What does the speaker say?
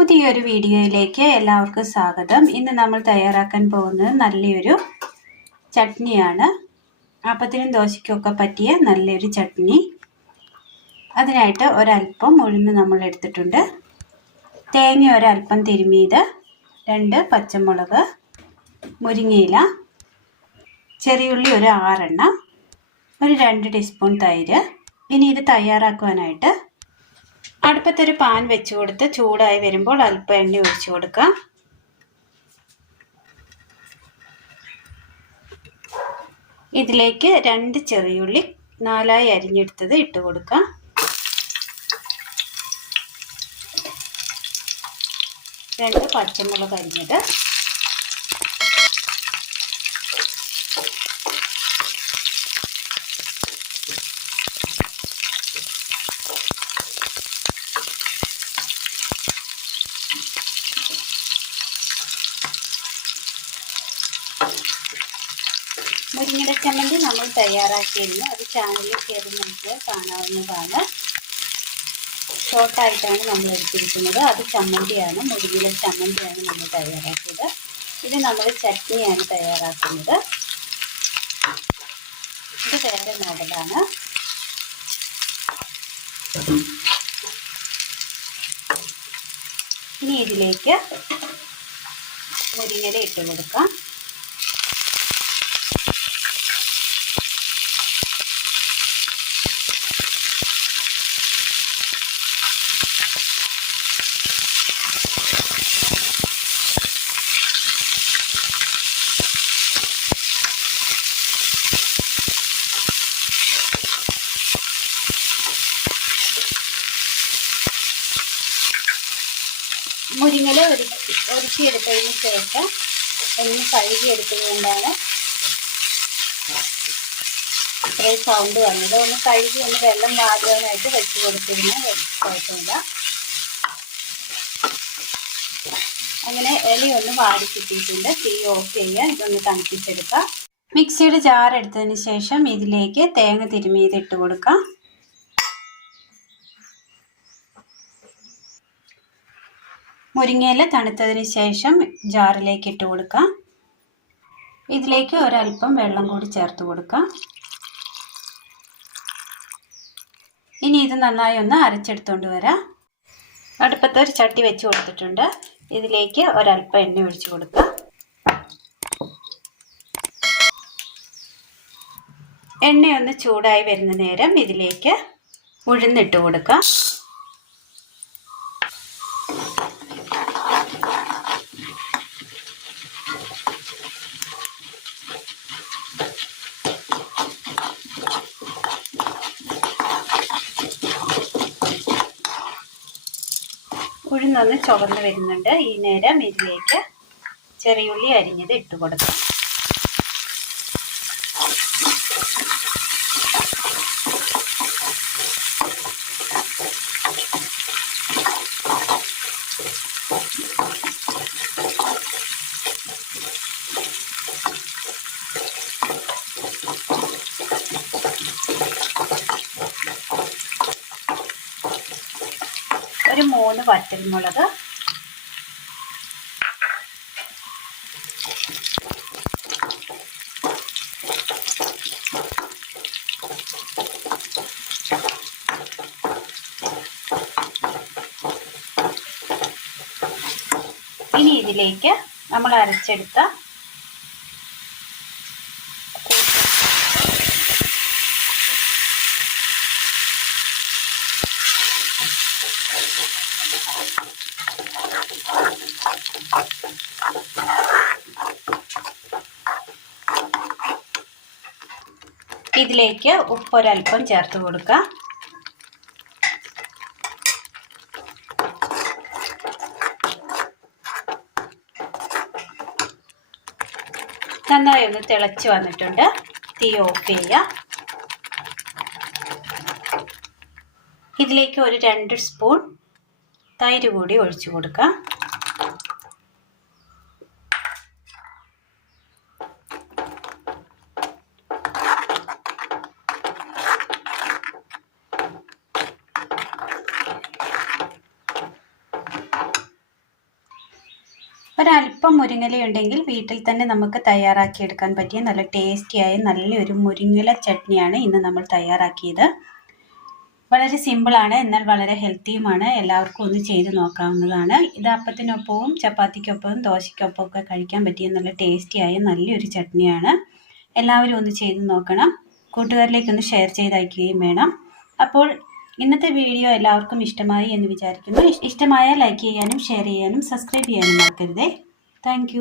പുതിയൊരു വീഡിയോയിലേക്ക് എല്ലാവർക്കും സ്വാഗതം. ഇന്ന് നമ്മൾ തയ്യാറാക്കാൻ പോകുന്നത് നല്ലൊരു ചട്നിയാണ്. അപ്പത്തിനും ദോശയ്ക്കൊക്കെ പറ്റിയ നല്ലൊരു ചട്നി. അതിനായിട്ട് ഒരല്പം ഉഴുന്ന് നമ്മൾ എടുത്തിട്ടുണ്ട്. തേങ്ങ ഒരല്പം തിരുമിയത്, 2 പച്ചമുളക്, മുരിങ്ങയില, ചെറിയുള്ളി ഒരു 6 എണ്ണം, ഒരു 2 ടീസ്പൂൺ തൈര്. ഇനി ഇത് തയ്യാറാക്കുവാനായിട്ട് അടുപ്പത്തൊരു പാൻ വെച്ച് കൊടുത്ത് ചൂടായി വരുമ്പോൾ അല്പം എണ്ണ ഒഴിച്ചു കൊടുക്കാം. ഇതിലേക്ക് 2 ചെറിയുള്ളി 4ആയി അരിഞ്ഞെടുത്തത് ഇട്ട് കൊടുക്കാം. രണ്ട് പച്ചമുളക് അരിഞ്ഞത്, മുരിങ്ങയുടെ ചമ്മന്തി നമ്മൾ തയ്യാറാക്കിയിരുന്നു. അത് ചാനലിൽ കയറി നമുക്ക് കാണാവുന്നതാണ്. ഷോർട്ടായിട്ടാണ് നമ്മൾ എടുത്തിരിക്കുന്നത്. അത് ചമ്മന്തിയാണ്, മുരിങ്ങയുടെ ചമ്മന്തിയാണ് നമ്മൾ തയ്യാറാക്കിയത്. ഇത് നമ്മൾ ചട്നിയാണ് തയ്യാറാക്കുന്നത്. ഇത് വേറെ മോഡലാണ്. ഇനി ഇതിലേക്ക് മുരിങ്ങയില ഇട്ട് കൊടുക്കാം. മുരിങ്ങയില ഒരുക്കിയെടുത്തതിന് ശേഷം ഒന്ന് കഴുകിയെടുത്തത് കൊണ്ടാണ് ഇത്രയും സൗണ്ട് വന്നത്. ഒന്ന് കഴുകി ഒന്ന് വെള്ളം വാരുവാനായിട്ട് വെച്ച് കൊടുത്തിരുന്ന കുഴപ്പമില്ല. അങ്ങനെ ഇലയൊന്ന് വാടി കിട്ടിയിട്ടുണ്ട്. തീ ഓഫ് ചെയ്യുക. ഇതൊന്ന് തണുപ്പിച്ചെടുക്കാം. മിക്സിയുടെ ജാർ എടുത്തതിന് ശേഷം ഇതിലേക്ക് തേങ്ങ തിരുമിയത് ഇട്ട് കൊടുക്കാം. മുരിങ്ങയില തണുത്തതിന് ശേഷം ജാറിലേക്ക് ഇട്ട് കൊടുക്കാം. ഇതിലേക്ക് ഒരല്പം വെള്ളം കൂടി ചേർത്ത് കൊടുക്കാം. ഇനി ഇത് നന്നായി ഒന്ന് അരച്ചെടുത്തുകൊണ്ട് വരാം. അടുപ്പത്ത് ഒരു ചട്ടി വെച്ച് കൊടുത്തിട്ടുണ്ട്. ഇതിലേക്ക് ഒരല്പം എണ്ണ ഒഴിച്ചു കൊടുക്കാം. എണ്ണയൊന്ന് ചൂടായി വരുന്ന നേരം ഇതിലേക്ക് ഉഴുന്നിട്ട് കൊടുക്കാം. ഉഴുന്നൊന്ന് ചുവന്ന് വരുന്നുണ്ട്. ഈ നേരം ഇതിലേക്ക് ചെറിയുള്ളി അരിഞ്ഞത് ഇട്ട് കൊടുക്കാം. ഒരു 3 വറ്റൽമുളക്, ഇനി ഇതിലേക്ക് നമ്മൾ അരച്ചെടുത്ത ഇതിലേക്ക് ഉപ്പൊരൽപ്പം ചേർത്ത് കൊടുക്കാം. നന്നായി ഒന്ന് തിളച്ച് വന്നിട്ടുണ്ട്. തീ ഓഫ് ചെയ്യുക. ഇതിലേക്ക് ഒരു 2 സ്പൂൺ തൈര് കൂടി ഒഴിച്ചു കൊടുക്കാം. ഒരല്പം മുരിങ്ങയില ഉണ്ടെങ്കിൽ വീട്ടിൽ തന്നെ നമുക്ക് തയ്യാറാക്കിയെടുക്കാൻ പറ്റിയ നല്ല ടേസ്റ്റിയായ നല്ലൊരു മുരിങ്ങയില ചട്നിയാണ് ഇന്ന് നമ്മൾ തയ്യാറാക്കിയത്. വളരെ സിമ്പിളാണ്, എന്നാൽ വളരെ ഹെൽത്തിയുമാണ്. എല്ലാവർക്കും ഒന്ന് ചെയ്ത് നോക്കാവുന്നതാണ്. ഇത് അപ്പത്തിനൊപ്പവും ചപ്പാത്തിക്കൊപ്പവും ദോശയ്ക്കൊപ്പവും ഒക്കെ കഴിക്കാൻ പറ്റിയ നല്ല ടേസ്റ്റിയായ നല്ലൊരു ചട്നിയാണ്. എല്ലാവരും ഒന്ന് ചെയ്ത് നോക്കണം. കൂട്ടുകാരിലേക്കൊന്ന് ഷെയർ ചെയ്ത് അയക്കുകയും വേണം. അപ്പോൾ ഇന്നത്തെ വീഡിയോ എല്ലാവർക്കും ഇഷ്ടമായി എന്ന് വിചാരിക്കുന്നു. ഇഷ്ടമായാൽ ലൈക്ക് ചെയ്യാനും ഷെയർ ചെയ്യാനും സബ്സ്ക്രൈബ് ചെയ്യാനും മറക്കരുതേ. താങ്ക്